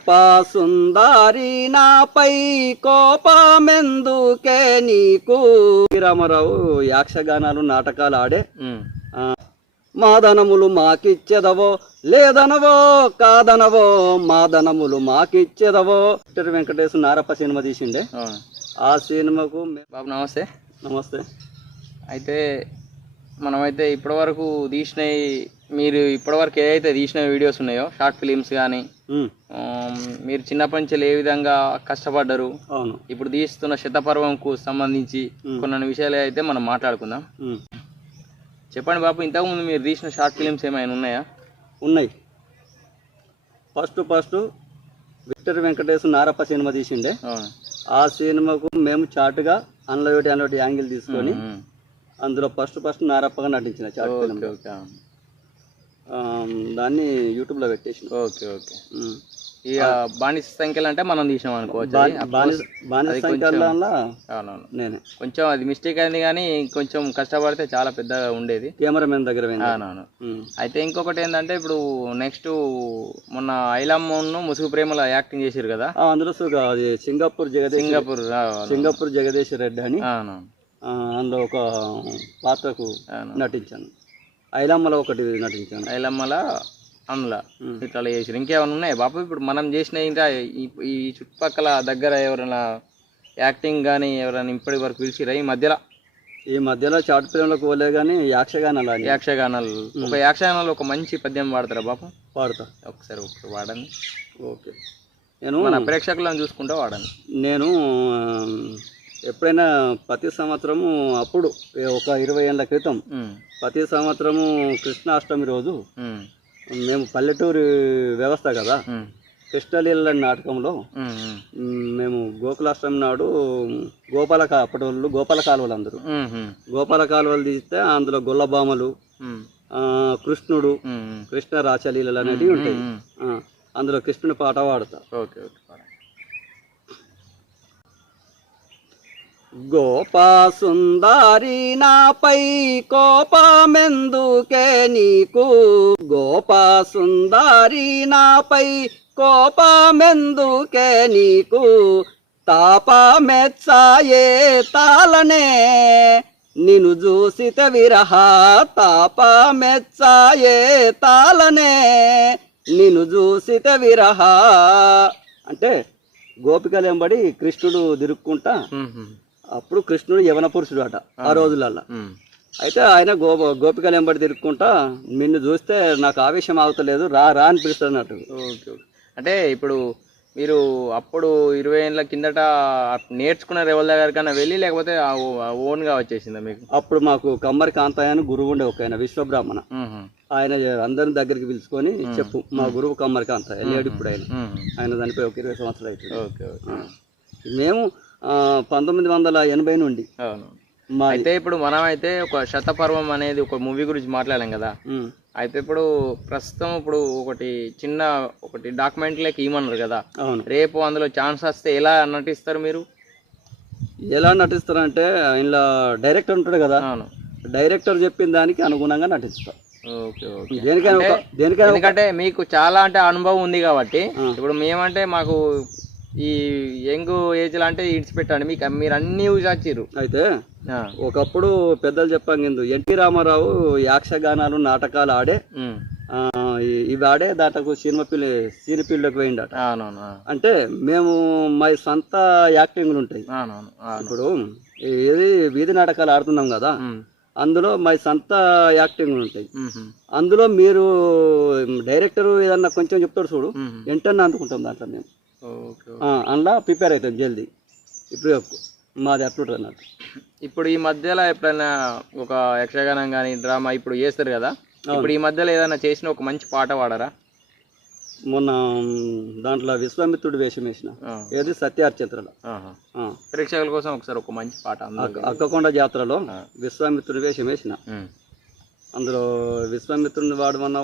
గోపా సుందారి నాపై కోపమెందుకే నీకు. రామారావు యాక్షగానాలు నాటకాలు ఆడే మా ధనములు మాకిచ్చెదవో లేదనవో కాదనవో మా ధనములు మాకిచ్చెదవో. వెంకటేశ్ నారప్ప సినిమా తీసిండే. ఆ సినిమాకు బాబు నమస్తే. నమస్తే. అయితే మనమైతే ఇప్పటివరకు తీసినవి, మీరు ఇప్పటివరకు ఏదైతే తీసిన వీడియోస్ ఉన్నాయో షార్ట్ ఫిలిమ్స్ కానీ, మీరు చిన్నప్పటి నుంచి ఏ విధంగా కష్టపడ్డారు, ఇప్పుడు తీస్తున్న శతపర్వంకు సంబంధించి కొన్ని విషయాలు అయితే మనం మాట్లాడుకుందాం. చెప్పండి బాబు, ఇంతకుముందు మీరు తీసిన షార్ట్ ఫిలిమ్స్ ఏమైనా ఉన్నాయా? ఉన్నాయి. First Victory Venkatesh Narappa cinema తీసిండే. ఆ సినిమాకు మేము చాటుగా అన్లోటి యాంగిల్ తీసుకొని అందులో ఫస్ట్ నారప్పగా నటించిన చాట్ ఫిలిం. దాన్ని యూట్యూబ్లో పెట్టేసి. ఓకే. ఇక బానిస సంఖ్యలు అంటే మనం తీసినాం అనుకోవచ్చు. నేనే కొంచెం అది మిస్టేక్ అయింది, కానీ కొంచెం కష్టపడితే చాలా పెద్దగా ఉండేది. కెమెరామెన్ దగ్గర. అవునవును. అయితే ఇంకొకటి ఏంటంటే, ఇప్పుడు నెక్స్ట్ మొన్న ఐలమ్మను ముసుగు ప్రేమలో యాక్టింగ్ చేసారు కదా, అందులో సింగపూర్ జగదీష్ రెడ్డి అని అందులో ఒక పాత్రకు నటించాను. ఐలమ్మలో ఒకటి నటించాను. ఐలమ్మల అందులో ఇట్లా చేసారు. ఇంకేమైనా ఉన్నాయి బాబు? ఇప్పుడు మనం చేసిన ఇంకా ఈ చుట్టుపక్కల దగ్గర ఎవరైనా యాక్టింగ్ కానీ ఎవరైనా ఇప్పటి వరకు పిలిచిరా ఈ మధ్యలో షార్ట్ ఫిల్మ్లకు పోలే కానీ యాక్షగానాలు ఒక యాక్షగానాలు ఒక మంచి పద్యం పాడతారా బాబు? పాడతా. ఒకసారి వాడండి. ఓకే. మన ప్రేక్షకులను చూసుకుంటా వాడండి. నేను ఎప్పుడైనా ప్రతి సంవత్సరము, అప్పుడు ఒక 20 ఏళ్ళ క్రితం, ప్రతి సంవత్సరము కృష్ణాష్టమి రోజు మేము పల్లెటూరి వ్యవస్థ కదా, కృష్ణలీల నాటకంలో మేము గోకులాష్టమి నాడు అప్పటి వాళ్ళు గోపాల కాలువలు, అందరూ గోపాల కాలువలు తీస్తే అందులో గొల్లబామలు, కృష్ణుడు, కృష్ణ రాచలీలలు అనేవి ఉంటాయి. అందులో కృష్ణుని పాట పాడతా. గోపా సుందారి నాపై కోపమెందుకే నీకు. గోపా సుందారి నాపై కోపమెందుకే నీకు. తాపమెచ్చాయే తాళనే నిన్ను చూసిత విరహ. తాపమెచ్చాయే తాళనే నిన్ను చూసిత విరహ. అంటే గోపికలు వెంబడి కృష్ణుడు తిరుక్కుంటా, అప్పుడు కృష్ణుడు యవన పురుషుడు అట ఆ రోజులల్లా. అయితే ఆయన గోపికలు వెంబడి తిరుక్కుంటా, నిన్ను చూస్తే నాకు ఆవేశం ఆగుతలేదు, రా అని పిలుస్తున్నట్టు. అంటే ఇప్పుడు మీరు అప్పుడు 20 ఏళ్ళ కిందట నేర్చుకున్న ఎవరి దగ్గర కన్నా వెళ్ళి, లేకపోతే ఓన్గా వచ్చేసిందా మీకు? అప్పుడు మాకు కమ్మరి కాంతయ్య అని గురువు ఉండే, ఒక ఆయన విశ్వబ్రాహ్మణ. ఆయన అందరిని దగ్గరికి పిలుచుకొని, చెప్పు మా గురువు కమ్మరి కాంతయ్య లేడు ఇప్పుడు, ఆయన చనిపోయి ఒక 20 సంవత్సరాలు అవుతుంది. మేము 1980 నుండి. అయితే ఇప్పుడు మనం అయితే ఒక శతపర్వం అనేది ఒక మూవీ గురించి మాట్లాడాం కదా. అయితే ఇప్పుడు ప్రస్తుతం ఒకటి డాక్యుమెంట్ లెక్క ఇవ్వమన్నారు కదా. రేపు అందులో ఛాన్స్ వస్తే ఎలా నటిస్తారు మీరు? ఎలా నటిస్తారు అంటే, ఇలా డైరెక్టర్ ఉంటాడు కదా, డైరెక్టర్ చెప్పిన దానికి అనుగుణంగా నటిస్తారు. ఎందుకంటే మీకు చాలా అనుభవం ఉంది కాబట్టి. ఇప్పుడు మేమంటే మాకు ఈ యంగ్ ఏజ్ అంటే ఇడిచిపెట్టండి, మీరు అన్ని ఊసాచిర్రు. అయితే ఒకప్పుడు పెద్దలు చెప్పంగిందు, ఎన్టీ రామారావు యాక్షగానాలు నాటకాలు ఆడే ఇవి ఆడే దాటకు సినిమా ఫీల్డ్లోకి పోయిండట. అంటే మేము మా సొంత యాక్టింగ్లు ఉంటాయి. ఇప్పుడు ఏది వీధి నాటకాలు ఆడుతున్నాం కదా, అందులో మా సొంత యాక్టింగ్లు ఉంటాయి. అందులో మీరు డైరెక్టర్ ఏదన్నా కొంచెం చెప్తాడు చూడు, వెంటనే అందుకుంటాం దాంట్లో. మేము అందులో ప్రిపేర్ అవుతాం జల్దీ. ఇప్పుడు మాది అట్లుంటుంది అన్నట్టు. ఇప్పుడు ఈ మధ్యలో ఎప్పుడైనా ఒక యక్షగానం కానీ డ్రామా ఇప్పుడు చేస్తారు కదా, ఇప్పుడు ఈ మధ్యలో ఏదైనా చేసిన ఒక మంచి పాట పాడరా? మొన్న దాంట్లో విశ్వామిత్రుడు వేషం వేసిన, ఏది సత్యార్చంద్రలో. ప్రేక్షకుల కోసం ఒకసారి ఒక మంచి పాట. అక్కకొండ జాతరలో విశ్వామిత్రుడి వేషం వేసిన. అందులో విశ్వామిత్రుని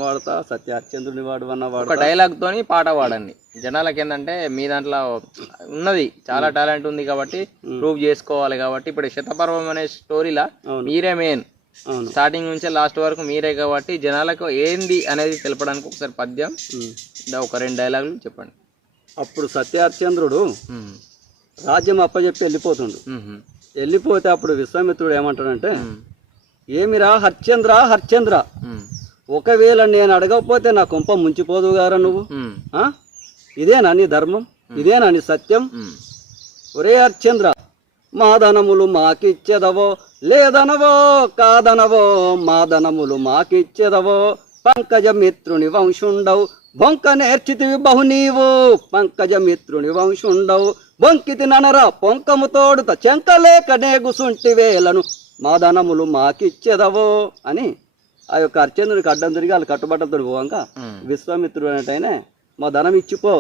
వాడతా, సత్యార్చంద్రుని వాడతా. ఒక డైలాగ్ తోని పాట పాడండి. జనాలకి ఏంటంటే మీ దాంట్లో ఉన్నది చాలా టాలెంట్ ఉంది కాబట్టి ప్రూవ్ చేసుకోవాలి కాబట్టి. ఇప్పుడు శతపర్వం అనే స్టోరీలా మీరే మెయిన్, స్టార్టింగ్ నుంచి లాస్ట్ వరకు మీరే కాబట్టి జనాలకు ఏంది అనేది తెలపడానికి ఒకసారి పద్యం ఒక 2 డైలాగులు చెప్పండి. అప్పుడు సత్యహరిశ్చంద్రుడు ఉమ్, రాజ్యం అప్పచెప్పి వెళ్ళిపోతుండు. ఉమ్, వెళ్ళిపోతే అప్పుడు విశ్వామిత్రుడు ఏమంటాడంటే, ఉమ్, ఏమిరా హరిశ్చంద్ర హరిశ్చంద్ర, ఉమ్, ఒకవేళ నేను అడగకపోతే నా కొంప ముంచిపోదు గారా నువ్వు? ఉమ్, ఆ? ఇదేనా నీ ధర్మం? ఇదేనా నీ సత్యం? ఉమ్, ఒరే హరిశ్చంద్ర, మా ధనములు మాకిచ్చేదవో, లేదనవో కాదనవో, మా ధనములు మాకిచ్చేదవో, పంకజమిత్రుని వంశుండవు బొంక నేర్చితివి బహు నీవు, పంకజమిత్రుని వంశుండవు బొంకితి ననరా పొంకము తోడుత చెంకలేక నేగుసుంటి వేలను, మా ధనములు మాకిచ్చేదవో అని ఆ యొక్క హరిశ్చంద్రునికి అడ్డం తిరిగి వాళ్ళు కట్టుబట్టతో పోవంగా విశ్వామిత్రుడు అనేటైనా మా ధనం ఇచ్చిపో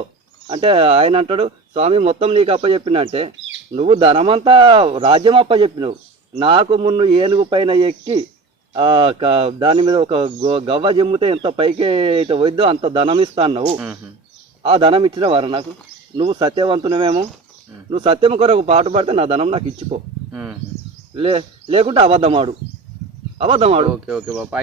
అంటే ఆయన అంటాడు, స్వామి మొత్తం నీకు అప్పచెప్పినంటే నువ్వు ధనమంతా రాజ్యం అప్పచెప్పినవు, నాకు మున్ను ఏనుగు పైన ఎక్కి దాని మీద ఒక గవ్వ జమ్మితే ఎంత పైకి అయితే వద్దో అంత ధనం ఇస్తాను. ఆ ధనం ఇచ్చిన వారు నాకు, నువ్వు సత్యవంతునవేమో, నువ్వు సత్యం కొరకు పాటు పడితే నా ధనం నాకు ఇచ్చిపో, లేకుంటే అబద్ధమాడు. ఓకే ఓకే బాబా.